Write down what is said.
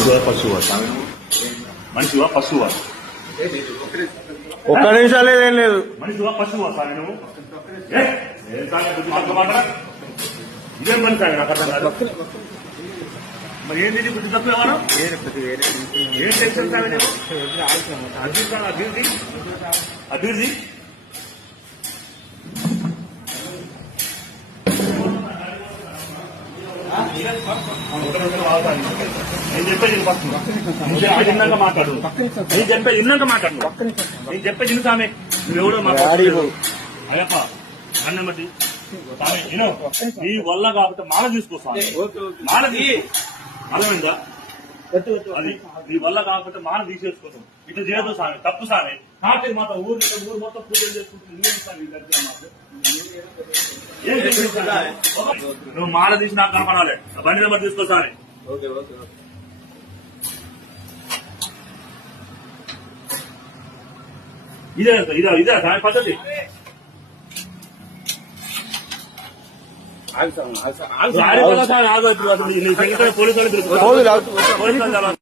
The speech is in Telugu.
పశువా మనిషివా పశువా? ఒక్క నిమిషాలు ఏం లేదు. మనిషివా పశువా సార్ నువ్వు? ఇదేం పని సార్ నాకు అర్థం కాదు. మరి ఏంటి బుద్ధి తక్కువ ఎవరు? ఏం టెన్షన్ సార్ నేను అభివృద్ధి అభివృద్ధి నేను చెప్పేది ఫస్ట్ నువ్వు చెప్పేది ఇన్నాక మాట్లాడు. నేను చెప్పేది ఇన్నాక మాట్లాడు. నేను చెప్పేది ఇನ್ನು సామె నువ్వెవడో మాట్లాడు. అయ్యప్ప అన్నం బట్టి సామె విను. నీ వల్ల కాబట్టి మాల తీసుకోసామె. మాల అర్థమైందా? అది నీ వల్ల కాకపోతే మాల తీసేసుకుంటాం. ఇటు చేయదు సామె, తప్పు సామె. నాటి మాత్రం ఊరు మొత్తం పూజలు చేసుకుంటుంది. నువ్వు మాల తీసి నాకు కనపడాలి. బండి నెంబర్ తీసుకోసారి. ఇదే సామె పద్ధతి. ఆగు పోలీసు